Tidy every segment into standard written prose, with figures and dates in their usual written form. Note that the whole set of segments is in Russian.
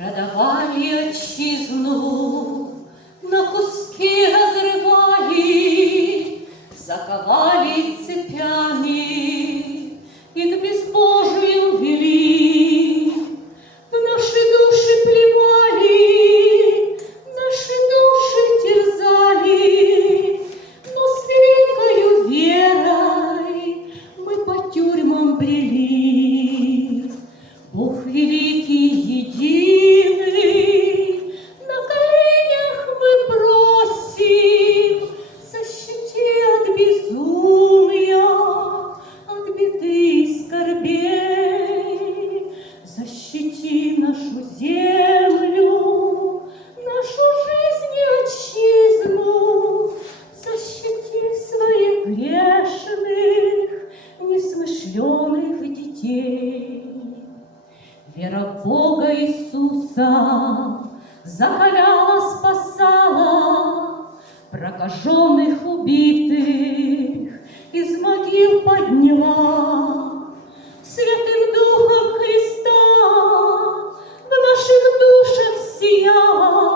Продавали отчизну, на куски разрывали, заковали цепями и к безбожию вели. В наши души плевали, наши души терзали, но с великою верой мы по тюрьмам брели. Бог великий, единый, на коленях мы просим, защити от безумия, от беды и скорбей. Защити нашу землю, нашу жизнь и отчизну, защити своих грешных, несмышленых детей. Вера в Бога Иисуса закаляла, спасала прокаженных, убитых, из могил подняла. Святым Духом Христа в наших душах сияла,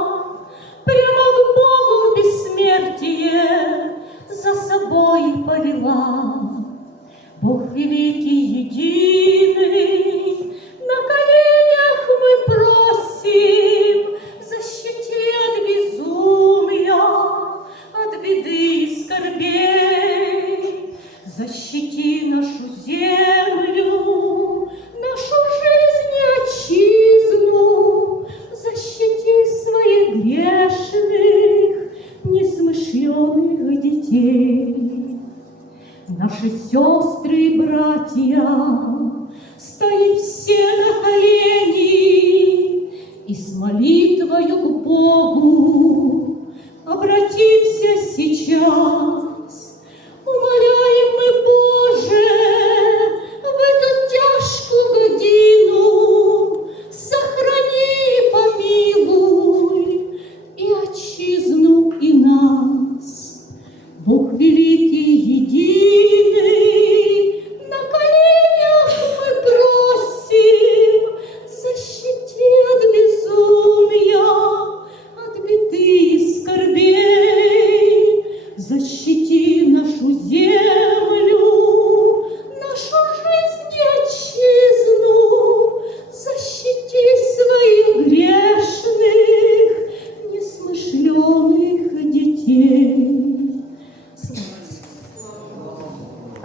прямо к Богу в бессмертие за собой повела. Бог великий, единый, на коленях мы просим, защити от безумия, от беды и скорбей. Защити нашу землю, нашу жизнь и отчизну, защити своих грешных, несмышленых детей. Наши сестры и братья стоим в